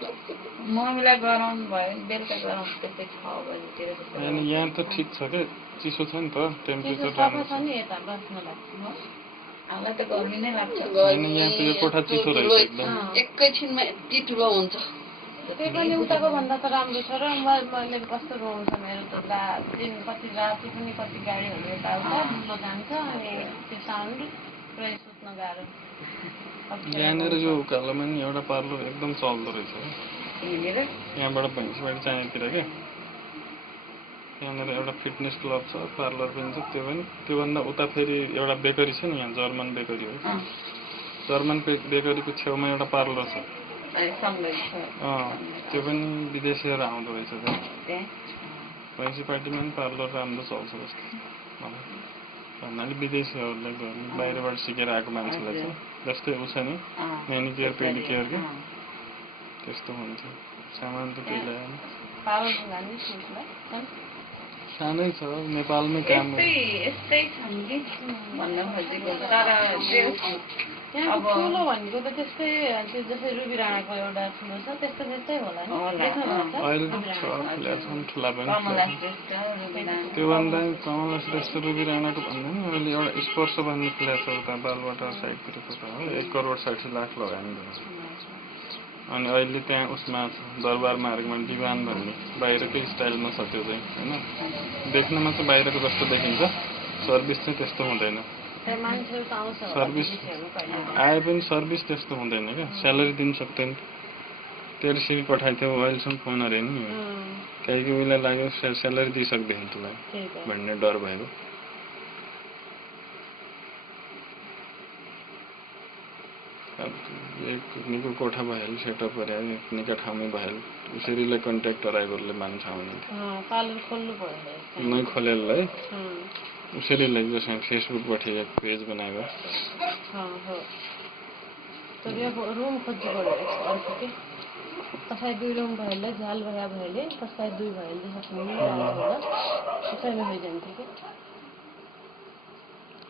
मम्मीलाई गराउनु भयो बेलुका गराउनु त्यस्तै 6 बजीतिर होइन यहाँ त ठिक छ के चिसो छ नि त टेम्परेचर सफा राम्रो छ नि यता बस्नलाई। हामीलाई त गर्मी नै लाग्छ होइन यहाँ त यो कोठा चिसो रहेछ एकदम एकैछिनमा यति ठुलो हुन्छ त्यही पनि उताको भन्दा त राम्रो छ र मैले कस्तो रुम छ मेरो त कति राति पनि कति गाडीहरू यताउता ठुलो जान्छ अनि त्यो साउन्ड पुरै सुत्न गाह्रो। यहाँनिर यो उकालोमा नि एउटा पार्लर एकदम चल्दो रहेछ यहाँबाट भैँसीबारी चाँयतिर क्या यहाँनिर एउटा फिटनेस क्लब छ पार्लर पनि छ त्यो पनि त्योभन्दा उता फेरि एउटा बेकरी छ नि यहाँ जर्मन बेकरी हो जर्मन बेकरीको छेउमा एउटा पार्लर छ त्यो पनि विदेशीहरू आउँदो रहेछ त्यहाँ म्युनिसिपालिटीमा पनि पार्लर राम्रो चल्छ जस्तो भन्नाले विदेशीहरूलाई बाहिरबाट सिकेर आएको मान्छेलाई चाहिँ जस्तै उस नि म्यानिकेयर पेडिकेयर क्या त्यस्तो हुन्छ सामान त केही ल्याएन सानै छ नेपालमै काम यस्तै छन् कि भन्न खोजेको तर यहाँ ठुलो भनेको त त्यस्तै त्यो जस्तै रुबी राणाको एउटा ठुलो छ त्यस्तो त्यस्तै होला नि अहिले ठुला पनि त्योभन्दा कमला श्रेष्ठ रुबी राणाको भन्दा नि अहिले एउटा स्पर्श भन्ने खुला छ उता बालवाटार साइडतिरको छ हो 1,60,60,00,000 लगानी अनि अहिले त्यहाँ उसमा दरबार मार्गमा दिवान भन्ने बाहिरकै स्टाइलमा छ त्यो चाहिँ होइन देख्नमा चाहिँ बाहिरको जस्तो देखिन्छ सर्भिस चाहिँ त्यस्तो हुँदैन सर्भिस आए पनि सर्भिस त्यस्तो हुँदैन क्या स्यालेरी दिन सक्दैन तेरो सिभी पठाइथ्यो अहिलेसम्म फोन अरे नि केही उसलाई लाग्यो स्यालेरी दिइसक्दैन तँलाई भन्ने डर भएको एक निको कोठा भइहाल्यो सेटअप गरे निकै ठाउँमै भइहाल्यो उसरीलाई कन्ट्याक्टर आइगरले मान्छ आउने नै खोलेर है उसरीलाई जसमा फेसबुकबाट एक पेज बनाएको रुम खोज्नु पर्यो अर्को के कसै 2 रुम भएले झाल भया भएले कसै 2 भएले सक्नु होला त्यसैले भइजान्थ्यो कि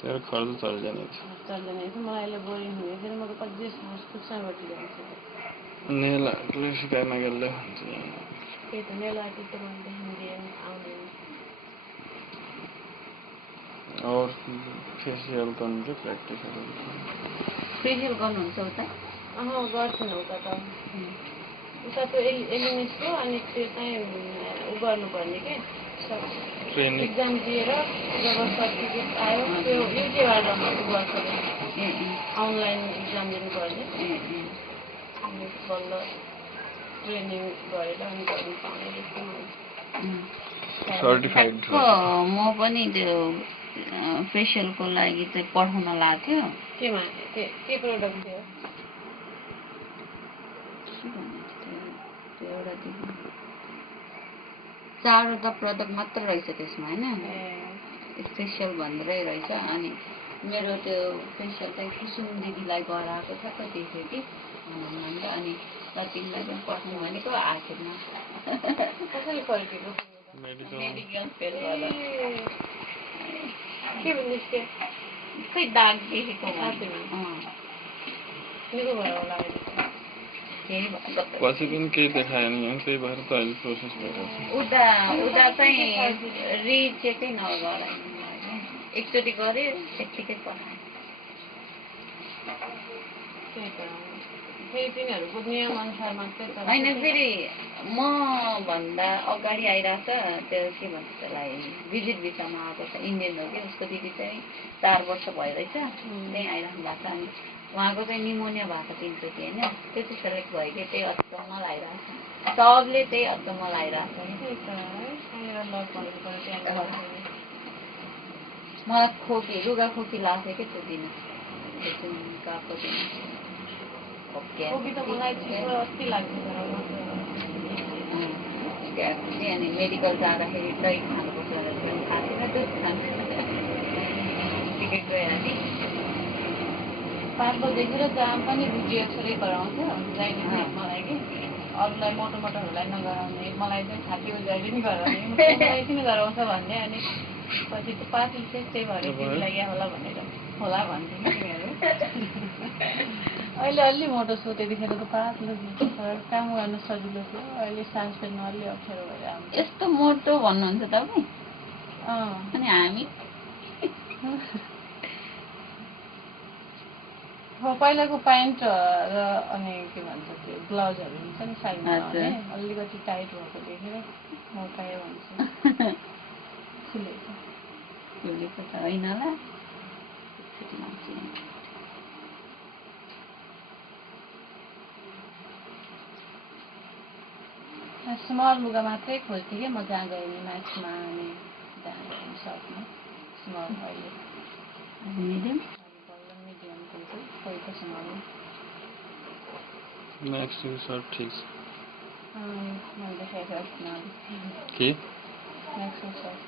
तेरो खर्च चल जाने मलाई अहिले बोरिङ हुने फेरि म त कति हस्पिटलबाट जान्छु नेलले सिकाइ मागेले भन्छ त्यही त नेल आर्टिस्ट मैले हिँड्दैन आउँदैन और फेसियल गर्नु चाहिँ प्र्याक्टिसहरू फेसियल गर्नुहुन्छ उता गर्छु नि उता त उता त एलिनेसको अनि त्यो चाहिँ उ गर्नुपर्ने के एक्जाम दिएर जब सर्टिफिकेट आयो त्यो युकेबाट गर्छ अनलाइन एक्जाम दिनुपर्ने अनि बल्ल ट्रेनिङ गरेर अनि गर्नु पाउने जस्तो सर्टिफाइड म पनि त्यो फेसियलको लागि चाहिँ पढाउन लाग्थ्यो केमा के प्रोडक्ट थियो एउटा 4वटा प्रडक्ट मात्र रहेछ त्यसमा होइन फेसियल भन्दै रहेछ अनि मेरो त्यो फेसियल चाहिँ कुसुम दिदीलाई गराएको छ त देख्यो कि अनि तिमीलाई पनि पठाउनु भनेको आखिरमा कसैले फर्केको मेडिकल फेयर के भन्दैछ खै दाग देखेको निको भयो होला पछि पनि केही देखाएन यहाँ त्यही भएर त अहिले प्रोसेस भइरहेछ उदा चाहिँ रिचेकै नगराइनु एकचोटि गऱ्यो त्यत्तिकै पठाएँ तिनीहरूको नियम अनुसार मात्रै होइन फेरि म भन्दा अगाडि आइरहेछ त्यो के भन्छ त्यसलाई भिजिट भिसामा आएको छ इन्डियन हो कि उसको दिदी चाहिँ 4 वर्ष भइरहेछ त्यहीँ आइरहनु भएको छ अनि उहाँको चाहिँ निमोनिया भएको 3 चोटि होइन त्यो चाहिँ सेलेक्ट भयो कि त्यही अचम्म आइरहेछ सबले त्यही अचम्म आइरहेछ मलाई खोकी लुगा खोकी लाग्थ्यो कि त्यो दिन गएको दिन कोही त मलाई चिसो अस्ति लाग्छ अनि मेडिकल जाँदाखेरि दही खानुपर्छ भनेर पनि थाहा थिएन, दुध खान्छ टिकट गइहालेँ। 5 बजेदेखि र जहाँ पनि रुचि एक्सरे गराउँछ जहिले पनि मलाई कि अरूलाई मोटोहरूलाई नगराउने, मलाई चाहिँ छातीको जहिले पनि गराउने, मलाई किन गराउँछ भन्ने। अनि पछि त 5 चाहिँ त्यही भएर तिमीलाई या होला भनेर होला भन्थ्यो नि तिमीहरू। अहिले अलि मोटो छु, त्यतिखेर त पातलो थियो, काम गर्न सजिलो थियो। अहिले सास फेर्न अलि अप्ठ्यारो भएर आउँछ। यस्तो मोटो भन्नुहुन्छ तपाईँ? अनि हामी पहिलाको प्यान्ट र अनि के भन्छ त्यो ब्लाउजहरू हुन्छ नि साइजमा भने अलिकति टाइट भएको देखेर मोटायो भन्छ। फुलेको त होइन होला। स्मल लुगा मात्रै खोज्थेँ कि म जहाँ गएँ नि म्याक्समा अनि जहाँ गएँ नि सर्टमा स्मल। अहिले मिडियम मिडियम कोही त स्मल। म्याक्स सर्ट ठिक छ। मैले देखाएको अस्ति के म्याक्स सर्ट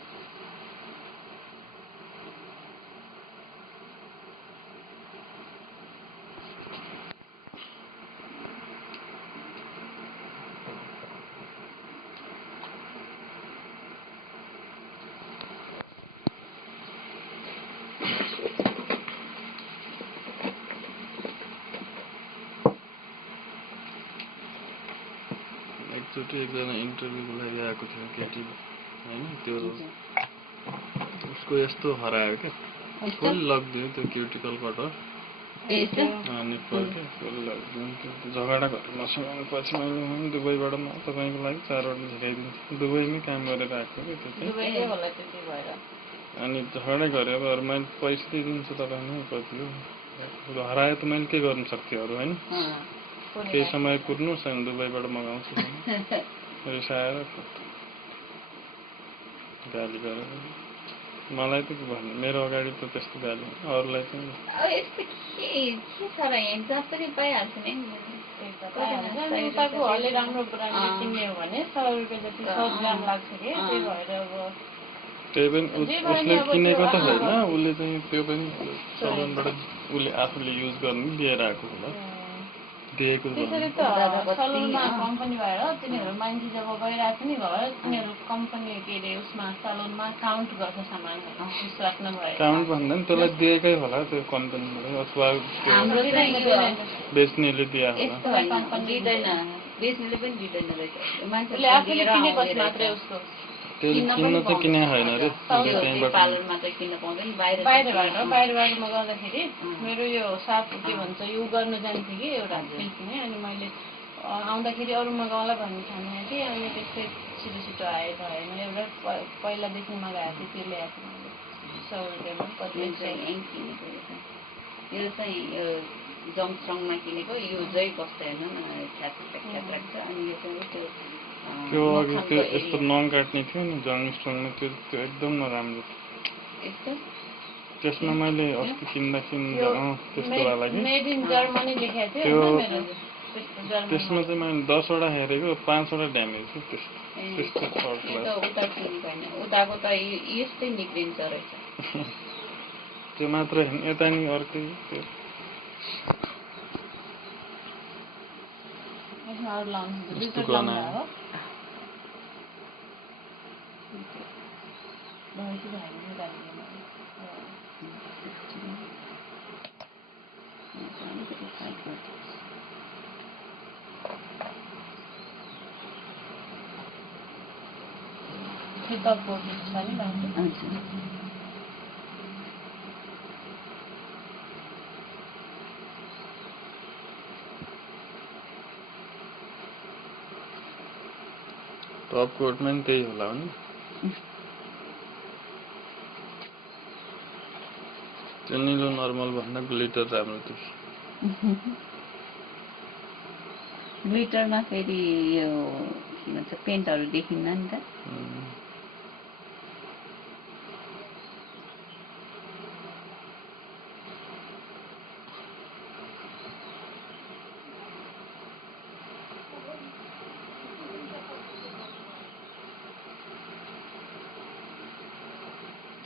एकचोटि एकजना इन्टरभ्यूको लागि आएको थियो केटी होइन, त्यो उसको यस्तो हरायो क्या, फुल लगिदियो त्यो क्युटिकल कटर अनि झगडा गरेर मसँग। पछि मैले दुबईबाट म तपाईँको लागि 4 वटा झिकाइदिन्छु, दुबईमै काम गरेर आएको क्या त्यो चाहिँ। अनि झगडा गरेँ, अब मैले पैसा दिइदिन्छु तपाईँलाई, कति हो हरायो त मैले के गर्नु सक्थेँ अरू होइन। केही समय कुर्नुहोस् अनि दुबईबाट मगाउँछु रिसाएर गाली गरेर। मलाई त के भन्नु, मेरो अगाडि त त्यस्तो गाली, अरूलाई चाहिँ यस्तो के छ र यहाँ जसरी पाइहाल्छ नि उताको अलि राम्रो ब्रान्डले किन्ने हो भने 100 रुपियाँ जति 100 ग्राम लाग्छ कि, त्यही भएर अब त्यही पनि उसले किनेको त होइन, उसले चाहिँ त्यो पनि सलुनबाट उसले आफूले युज गर्नु लिएर आएको होला, दिएको त्यसरी त सलुनमा कम्पनी भएर तिनीहरू मान्छे जब गइरहेको नि घर, तिनीहरू कम्पनी के अरे उसमा सलुनमा काउन्ट गर्छ सामानहरू, विश्वास नभए काउन्ट भन्दा पनि त्यसलाई दिएकै होला त्यो कम्पनीले, अथवा बेच्नेले दिए होला। बेच्नेले पनि दिँदैन रहेछ, मान्छेले आफूले किनेपछि मात्रै उसको त्यो किन्न त किने होइन रे, पार्लरमा त किन्न पाउँदैन, बाहिरबाट मगाउँदाखेरि मेरो यो साप के भन्छ यो गर्न जान्थेँ कि एउटा किने। अनि मैले आउँदाखेरि अरू मगाउँला भन्ने ठानेको थिएँ, अनि त्यस्तै छिटो आयो भएन। एउटा पहिलादेखि मगाएको थिएँ, त्यो ल्याएको थिएँ मैले 100 रुपियाँमा। किनेको यो चाहिँ यो जङस्ट्रङमा किनेको युजै कस्तो हेर्नु न, ख्यात्राक छ। अनि यो चाहिँ त्यो अघि त्यो यस्तो नङ काट्ने थियो नि जङस्ट्रङमा, त्यो एकदम नराम्रो थियो। त्यसमा मैले अस्ति किन्दा त्यस्तो वाला कि त्यो त्यसमा चाहिँ मैले 10 वटा हेरेको, 5 वटा ड्यामेज थियो त्यस्तो उताको त यस्तै निक्लिन्छ रहेछ। त्यो मात्र होइन, यता नि अर्कै त्यो टप कोटमा पनि त्यही होला नि। त्यो निलो नर्मल भन्दा ग्लिटर राम्रो थियो। ग्लिटरमा फेरि यो के भन्छ पेन्टहरू देखिन्न नि त।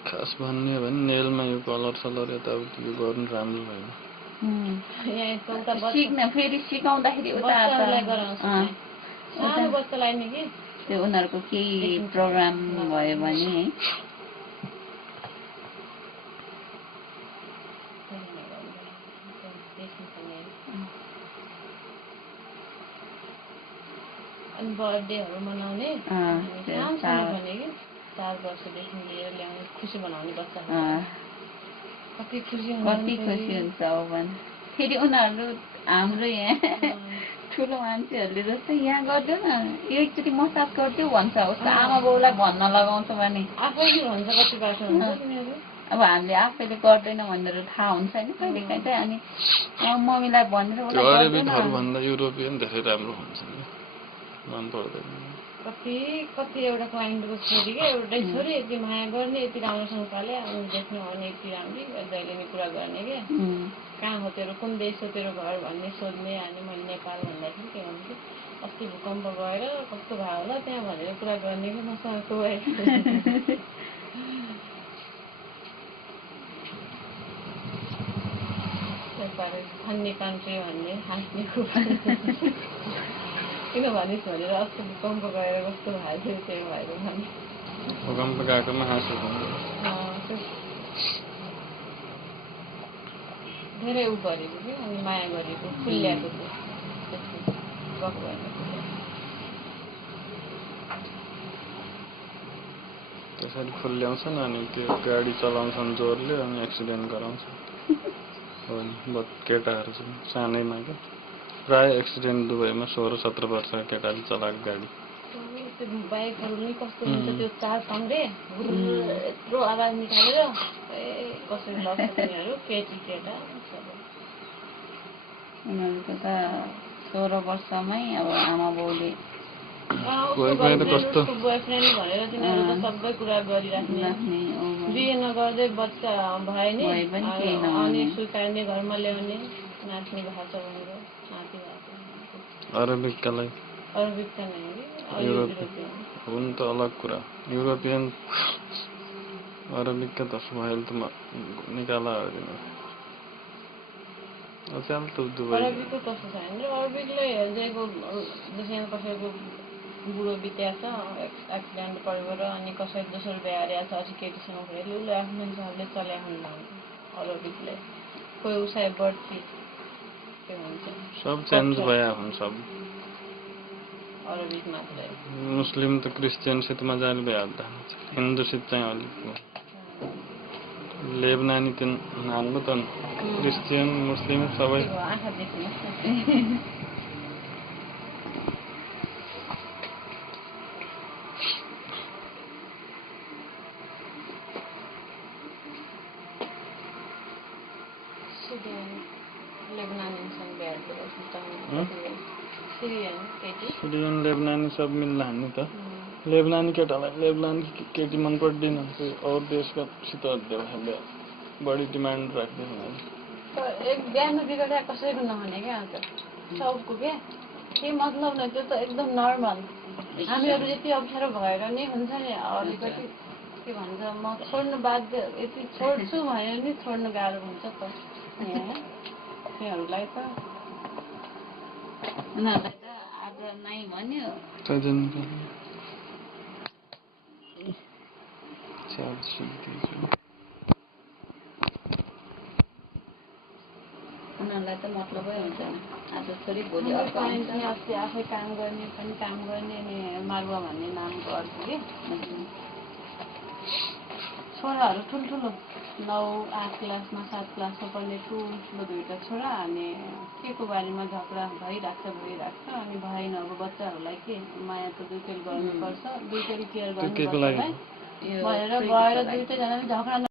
खास भन्ने हो भने नेलमा यो कलर सलर यताउति यो गर्नु राम्रो भएन। यहाँ उता सिक्न फेरि सिकाउँदाखेरि उता बच्चाहरूलाई गराउँछ सानो बच्चालाई नि कि त्यो उनीहरूको केही प्रोग्राम भयो भने है अनि बर्थडेहरू मनाउने सानो भने कि 4 वर्षदेखि लिएर ल्याउने खुसी बनाउने बच्चाहरू कति खुसी हुन्छ हो भने फेरि उनीहरू हाम्रो यहाँ ठुलो मान्छेहरूले जस्तै यहाँ गरिदियो न एकचोटि मसाज गरिदियो भन्छ उसको आमा बाउलाई भन्न लगाउँछ भने आफैले भन्छ कति बाटो हुन्छ तिनीहरू अब हामीले आफैले गर्दैन भनेर थाहा हुन्छ नि कहिले काहीँ चाहिँ अनि मम्मीलाई भनेर अरेबिकहरू भन्दा युरोपियन धेरै राम्रो हुन्छ नि मन पर्दैन कति एउटा क्लाइन्टको छोरी के एउटै छोरी यति माया गर्ने यति राम्रोसँगले अनि देख्नु भने यति राम्री जहिले नि कुरा गर्ने के कहाँ हो तेरो कुन देश हो तेरो घर भन्ने सोध्ने अनि मैले नेपाल भन्दाखेरि के भन्छु अस्ति भूकम्प गएर कस्तो भयो होला त्यहाँ भनेर कुरा गर्ने कि मसँग को फन्नी कान्ट्री भन्ने हाँस्ने किन भनिस् भनेर अस्ति भूकम्प गएर कस्तो भएको थियो त्यही भएर भने भूकम्प गएकोमा हाँसेको धेरै उ गरेको कि अनि माया गरेको फुल ल्याएको थियो गफ गर्ने त्यसरी फुल ल्याउँछन् अनि त्यो गाडी चलाउँछन् जोरले अनि एक्सिडेन्ट गराउँछन् हो नि केटाहरू चाहिँ सानैमा क्या प्राय एक्सिडेन्ट दुबईमा 16-17 वर्षका केटाले चलाएको गाडी त्यो बाइकहरू पनि कस्तो हुन्छ त्यो 4 पाङ्रे यत्रो आवाज निकालेर कसरी लग्छ तिनीहरू केटी केटा उनीहरूको त 16 वर्षमै अब आमा बाउले बोयफ्रेन्ड भनेर तिनीहरू त सबै कुरा गरिराख्ने बिहे नगर्दै बच्चा भए नि अनि स्वीकार्ने घरमा ल्याउने नाच्ने भाषा भनेर नाति अरबिकका नै हुन त अलग कुरा युरोपियन अरबिकका त सुहाइल त निकाला अरबिकको कस्तो छ भने अरबिकले हेर्दैको जसरी कसैको बुढो बित्या छ एक्सिडेन्ट परेर अनि कसै दोस्रो बिहारिया छ अझै केटीसँग फेरि उसले आफ्नो हिसाबले चल्या हुन्न अरबिकले कोही उसै बढ्थी के भन्छ सब चेन्ज भया हुन् सब अरबिक मात्रै मुस्लिम त क्रिस्चियनसित मजाले बिहा हुन्छ हिन्दूसित चाहिँ अलिक लेबनानी त हाम्रो त क्रिस्चियन मुस्लिम सबै आँखा देख्नु सिरियन लेबनानी सब मिल्ला नि त लेबनानी केटालाई लेबनानी केटी मन पर्दैन अरू देशका सित बढी डिमान्ड राख्दैन एक बिहान बिगडा कसैको नहुने क्या अन्त सबको के मतलब नै त्यो त एकदम नर्मल हामीहरू यति अप्ठ्यारो भएर नि हुन्छ नि अलिकति के भन्छ म छोड्नु बाध्य यति छोड्छु भनेर नि छोड्नु गाह्रो हुन्छ त तिनीहरूलाई त उनीहरूलाई त आज नै भन्यो उनीहरूलाई त मतलबै हुँदैन आज छोरी भोलि अर्को आउँछ अस्ति आफै काम गर्ने पनि काम गर्ने अनि मारुवा भन्ने नामको अर्को के छोराहरू ठुल्ठुलो 9-8 क्लासमा 7 क्लासमा पढ्ने ठुल्ठुलो 2टा छोरा अनि के को बारेमा झगडा भइराख्छ अनि भएन अब बच्चाहरूलाई के माया त दुईटै गर्नुपर्छ दुईटै केयर गर्नु भएर दुईटैजनाले झगडा